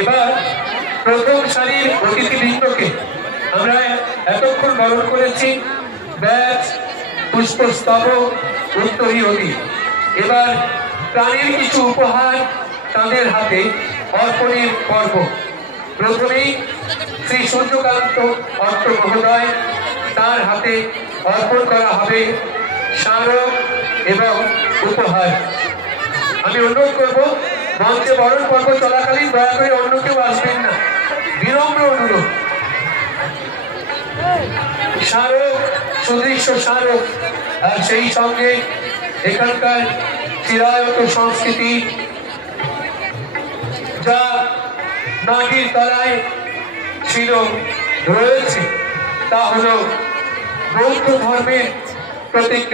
এবার প্রথম সারির অতিথিবৃন্দকে আমরা এতক্ষণ বরণ করেছি ব্যাচ, পুষ্পস্তবক, উত্তরীয়তি। এবার প্রাণীর কিছু উপহার তাদের হাতে অর্পণের পর্ব। প্রথমেই শ্রী সূর্যকান্ত অর্থ মহোদয়, তার হাতে অর্পণ করা হবে স্মারক এবং উপহার। আমি অনুরোধ করবো মঞ্চে বরণ পর্ব চলাকালীন দয়া করে অন্য কেউ আসবেন না, বিনম্র অনুরোধ। স্মারক, সুদৃশ্য স্মারক, আর সেই সঙ্গে এখানকার চিরায়ত সংস্কৃতি যা মাটির তলায় ছিল রয়েছে, তা হল বৌদ্ধ ধর্মের প্রতীক।